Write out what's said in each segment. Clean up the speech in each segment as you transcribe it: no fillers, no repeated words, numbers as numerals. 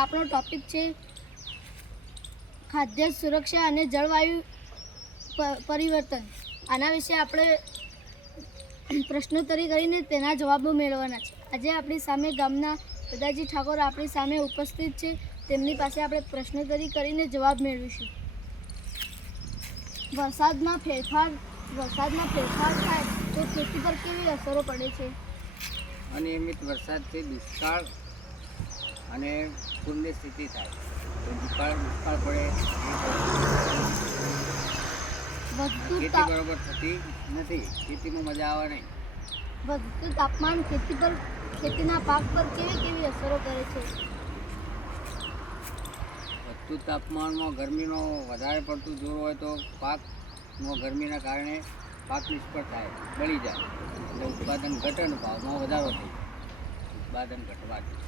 આપણો ટોપિક છે ખાદ્ય સુરક્ષા અને જળવાયુ પરિવર્તન. આના વિશે આપણે પ્રશ્નોત્તરી કરીને તેના જવાબો મેળવવાના છે. આજે આપણી સામે ગામના બદાજી ઠાકોર આપણી સામે ઉપસ્થિત છે. તેમની પાસે આપણે પ્રશ્નોત્તરી કરીને જવાબ મેળવીશું. વરસાદમાં ફેરફાર થાય તો ખેતી પર કેવી અસરો પડે છે? અનિયમિત વરસાદથી દુષ્કાળ અને પૂરની સ્થિતિ થાય તો દુષ્કાળ પડે, ખેતી બરોબર થતી નથી, ખેતીમાં મજા આવે નહીં. વધતું તાપમાન ખેતીના પાક પર કેવી અસરો કરે છે? વધતું તાપમાનમાં ગરમીનો વધારે પડતું જોર હોય તો પાકમાં ગરમીના કારણે પાક નિષ્ફળ થાય, બળી જાય, એટલે ઉત્પાદન ઘટે ને ભાવમાં વધારો થઈ જાય. ઉત્પાદન ઘટવાથી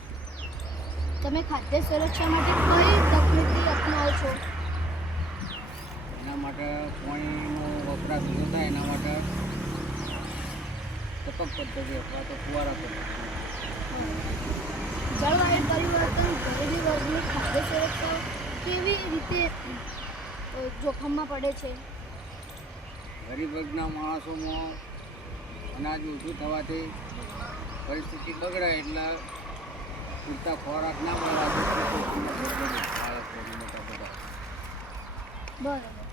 તમે ખાદ્ય સુરક્ષા માટે કઈ તકનીકી અપનાવો છો? એના માટે પાણીનો વપરાશ ઓછો થાય એના માટે ટપક પદ્ધતિ અથવા તો ફુવારા પદ્ધતિ. જળવાયુ પરિવર્તન ગરીબી વર્ગની ખાદ્ય સુરક્ષા કેવી રીતે જોખમમાં પડે છે? ગરીબ વર્ગના માણસોમાં અનાજ ઓછું થવાથી પરિસ્થિતિ બગડે, એટલે પૂરતા ખોરાક ના મળવાથી બરાબર.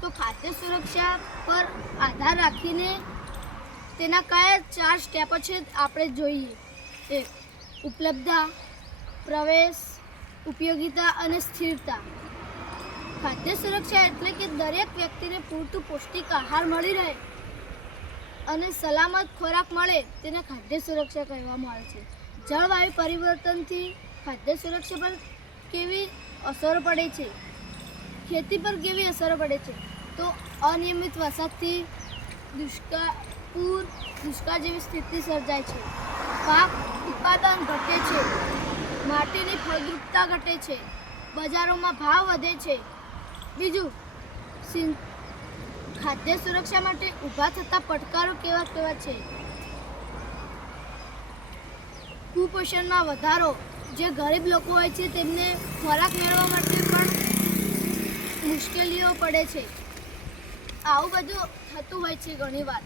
તો ખાદ્ય સુરક્ષા પર આધાર રાખીને તેના કયા 4 સ્ટેપો છે આપણે જોઈએ? ઉપલબ્ધતા, પ્રવેશ, ઉપયોગિતા અને સ્થિરતા. ખાદ્ય સુરક્ષા એટલે કે દરેક વ્યક્તિને પૂરતું પૌષ્ટિક આહાર મળી રહે અને સલામત ખોરાક મળે, તેને ખાદ્ય સુરક્ષા કહેવામાં આવે છે. જળવાયુ પરિવર્તનથી ખાદ્ય સુરક્ષા પર કેવી અસર પડે છે? ખેતી પર કેવી અસર પડે છે? તો અનિયમિત વરસાદથી દુષ્કાળ જેવી સ્થિતિ સર્જાય છે. પાક ઉત્પાદન ઘટે છે, માટીની ફળદ્રુપતા ઘટે છે, બજારોમાં ભાવ વધે છે. બીજું, ખાદ્ય સુરક્ષા માટે ઊભા થતા પડકારો કેવા છે? કુપોષણમાં વધારો. જે ગરીબ લોકો હોય છે તેમને ખોરાક મેળવવા માટે પણ મુશ્કેલીઓ પડે છે. આવું બધું થતું હોય છે ઘણીવાર.